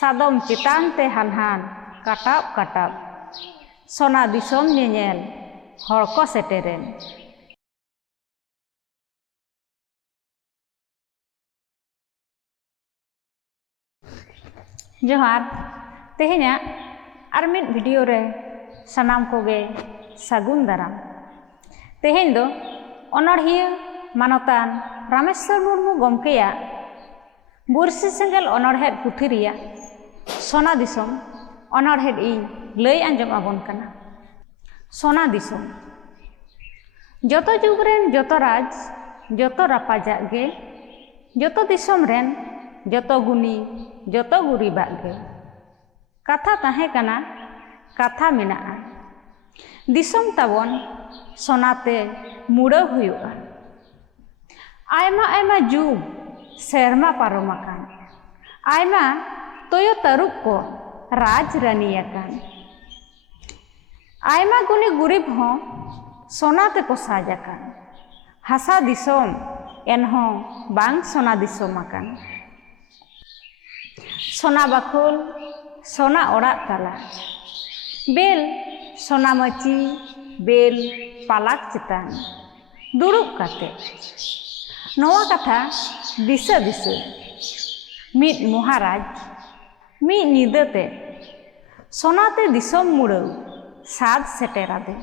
Sadom citan te hanhan katap-katap sona disom nyanyel hor ko seteren. Johar, tehnya armit video re sanam koge sagun daram. Teheny do onordhiya manotan Rameshwar Murmu gomkeya Bursi Sengel onordhed puthi reya Sona Disom onordhed ᱤᱧ ᱞᱟᱹᱭ ᱟᱸᱡᱚᱢ ᱟᱵᱚᱱ ᱠᱟᱱᱟ᱾ ᱥᱚᱱᱟ ᱫᱤᱥᱚᱢ ᱡᱚᱛᱚ ᱡᱩᱜᱽ ᱨᱮᱱ ᱡᱚᱛᱚ ᱨᱟᱡᱽ ᱡᱚᱛᱚ ᱨᱟᱯᱟᱡᱟᱜ ᱜᱮ ᱡᱚᱛᱚ ᱫᱤᱥᱚᱢ ᱨᱮᱱ ᱡᱚᱛᱚ ᱜᱩᱱᱤ ᱡᱚᱛᱚ ᱜᱩᱨᱤᱵᱟᱜ ᱜᱮ ᱠᱟᱛᱷᱟ ᱛᱟᱦᱮᱸ ᱠᱟᱱᱟ ᱠᱟᱛᱷᱟ ᱢᱮᱱᱟᱜᱼᱟ ᱫᱤᱥᱚᱢ ᱛᱟᱵᱚᱱ ᱥᱚᱱᱟᱛᱮ ᱢᱩᱲᱟᱹᱣ ᱦᱩᱭᱩᱜᱼᱟ ᱟᱭᱢᱟ ᱟᱭᱢᱟ ᱡᱩᱜᱽ ᱥᱮᱨᱢᱟ ᱯᱟᱨᱚᱢ ᱟᱠᱟᱱ ᱟᱭᱢᱟ ᱛᱚᱭᱚ ᱛᱟᱹᱨᱩᱵ ᱠᱚ ᱨᱟᱡᱽ ᱨᱟᱱᱤ ᱟᱠᱟᱱ ᱟᱭᱢᱟ ᱜᱩᱱᱤ ᱜᱩᱨᱤᱵ ᱦᱚᱸ ᱥᱚᱱᱟ ᱛᱮᱠᱚ ᱥᱟᱡ ᱟᱠᱟᱱ ᱦᱟᱥᱟ ᱫᱤᱥᱚᱢ ᱮᱱᱦᱚᱸ ᱵᱟᱝ ᱥᱚᱱᱟ ᱫᱤᱥᱚᱢ ᱟᱠᱟᱱ ᱥᱚᱱᱟ ᱵᱟᱠᱷᱳᱞ ᱥᱚᱱᱟ ᱚᱲᱟᱜ ᱛᱟᱞᱟ ᱵᱮᱞ ᱥᱚᱱᱟ ᱢᱟᱹᱪᱤ ᱵᱮᱞ ᱯᱟᱞᱟᱠ ᱪᱮᱛᱟᱱ ᱫᱩᱲᱩᱵ ᱠᱟᱛᱮ ᱱᱚᱣᱟ ᱠᱟᱛᱷᱟ ᱫᱤᱥᱟᱹ ᱫᱤᱥᱟᱹ ᱢᱤᱫ ᱢᱚᱦᱟᱨᱟᱡᱽ ᱢᱤᱫ ᱧᱤᱫᱟᱹᱛᱮ ᱥᱚᱱᱟᱛᱮ ᱫᱤᱥᱚᱢ ᱢᱩᱲᱟᱹᱣ ᱥᱟᱫ ᱥᱮᱴᱮᱨ ᱟᱫᱮ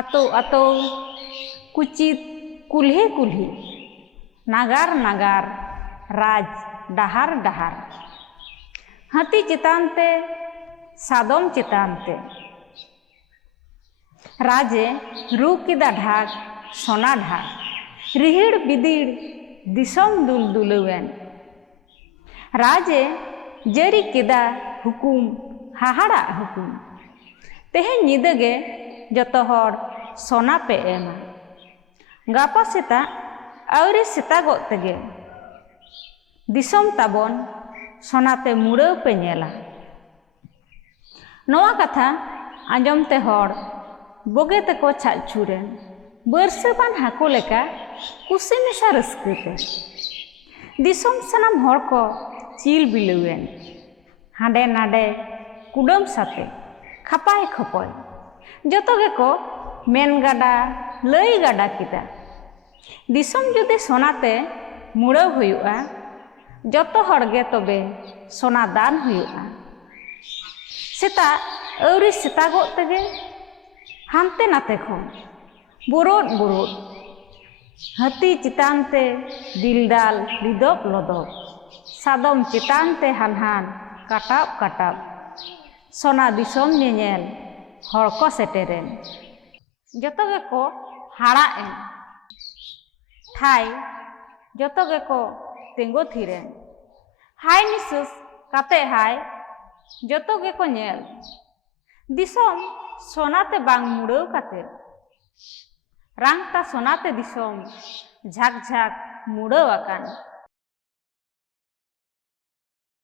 ᱟᱛᱳ ᱟᱛᱳ ᱠᱩᱪᱤᱛ ᱠᱩᱞᱦᱤ ᱠᱩᱞᱦᱤ ᱱᱟᱜᱟᱨ ᱱᱟᱜᱟর ᱨᱟᱡᱽ ᱰᱟᱦᱟᱨ ᱰᱟᱦᱟᱨ ᱦᱟᱹᱛᱤ ᱪᱮᱛᱟᱱ ᱛᱮ ᱥᱟᱫᱚᱢ ᱪᱮᱛᱟᱱ ᱛᱮ ᱨᱟᱡᱮ ᱨᱩ ᱠᱮᱫᱟ ᱰᱷᱟᱠ ᱥᱚᱱᱟ ᱰᱷᱟᱠ ᱨᱤᱦᱤᱲ ᱵᱤᱫᱤᱲ ᱫᱤᱥᱚᱢ ᱫᱩᱞ ᱫᱩᱞᱟᱹᱣᱮᱱ ᱨᱟᱡᱮ ᱡᱟᱹᱨᱤ ᱠᱮᱫᱟ ᱦᱩᱠᱩᱢ ᱦᱟᱦᱟᱲᱟᱜ ᱦᱩᱠᱩᱢ ᱛᱮᱦᱮᱧ ᱧᱤᱫᱟᱹ ᱜᱮ ᱡᱚᱛᱚ ᱦᱚᱲ ᱥᱚᱱᱟ ᱯᱮ ᱮᱢᱟ ᱜᱟᱯᱟ ᱥᱮᱛᱟᱜ ᱟᱹᱣᱨᱤ ᱥᱮᱛᱟᱜᱚᱜ ᱛᱮᱜᱮ ᱫᱤᱥᱚᱢ ᱛᱟᱵᱚᱱ ᱥᱚᱱᱟᱛᱮ ᱢᱩᱲᱟᱹᱣ ᱯᱮ ᱧᱮᱞᱟ ᱱᱚᱣᱟ ᱠᱟᱛᱷᱟ ᱟᱸᱡᱚᱢ ᱛᱮ ᱦᱚᱲ ᱵᱳᱜᱮ ᱛᱮᱠᱚ ᱪᱷᱟᱜ ᱪᱷᱩᱨᱮᱱ ᱵᱟᱹᱨᱥᱟᱹᱵᱟᱱ ᱦᱟᱹᱠᱩ ᱞᱮᱠᱟ ᱠᱩᱥᱤ ᱢᱮᱥᱟ ᱨᱟᱹᱥᱠᱟᱹᱛᱮ ᱫᱤᱥᱚᱢ ᱥᱟᱱᱟᱢ ᱦᱚᱲ ᱠᱚ ᱪᱤᱞ ᱵᱤᱞᱟᱹᱣᱮᱱ ᱦᱟᱸᱰᱮ ᱱᱟᱰᱮ ᱠᱩᱰᱟᱹᱢ ᱥᱟᱛᱮ ᱠᱷᱟᱯᱟᱭ ᱠᱷᱚᱯᱚᱭ ᱡᱚᱛᱚ ᱜᱮᱠᱚ ᱢᱮᱱ ᱜᱟᱰᱟ ᱞᱟᱹᱭ ᱜᱟᱰᱟ ᱠᱮᱫᱟ ᱫᱤᱥᱚᱢ ᱡᱩᱫᱤ ᱥᱚᱱᱟᱛᱮ ᱢᱩᱲᱟᱹᱣ ᱦᱩᱭᱩᱜᱼᱟ ᱡᱚᱛᱚ ᱦᱚᱲ ᱜᱮ ᱛᱚᱵᱮ ᱥᱚᱱᱟ ᱫᱟᱱ ᱦᱩᱭᱩᱜᱼᱟ ᱥᱮᱛᱟᱜ ᱟᱹᱣᱨᱤ ᱥᱮᱛᱟᱜᱚᱜ ᱛᱮᱜᱮ ᱦᱟᱱᱛᱮ ᱱᱟᱛᱮ ᱠᱷᱚᱱ ᱵᱩᱨᱩᱫ ᱵᱩᱨᱩᱫ ᱦᱟᱹᱛᱤ ᱪᱮᱛᱟᱱ ᱛᱮ ᱫᱤᱞᱫᱟᱞ ᱞᱤᱫᱚᱵ ᱞᱚᱫᱚᱵ ᱥᱟᱫᱚᱢ ᱪᱮᱛᱟᱱ ᱛᱮ ᱦᱟᱱᱦᱟᱱ ᱠᱟᱴᱟᱵ ᱠᱟᱴᱟᱵ ᱥᱚᱱᱟ ᱫᱤᱥᱚᱢ ᱧᱮᱧᱮᱞ ᱦᱚᱲ ᱠᱚ ᱥᱮᱴᱮᱨᱮᱱ ᱡᱚᱛᱚ ᱜᱮᱠᱚ ᱦᱟᱲᱟᱜ ᱮᱱ ᱴᱷᱟᱭ ᱡᱚᱛᱚ ᱜᱮᱠᱚ ᱛᱤᱸᱜᱩ ᱛᱷᱤᱨᱮᱱ ᱦᱟᱭ ᱱᱤᱥᱥᱟᱹᱥ ᱠᱟᱛᱮ ᱦᱟᱭ ᱡᱚᱛᱚ ᱜᱮᱠᱚ ᱧᱮᱞ ᱫᱤᱥᱚᱢ ᱥᱚᱱᱟᱛᱮ ᱵᱟᱝ ᱢᱩᱲᱟᱹᱣ ᱠᱟᱛᱮ ᱨᱟᱝᱛᱟ ᱥᱚᱱᱟᱛᱮ ᱫᱤᱥᱚᱢ ᱡᱷᱟᱠ ᱡᱷᱟᱠ ᱢᱩᱲᱟᱹᱣ ᱟᱠᱟᱱ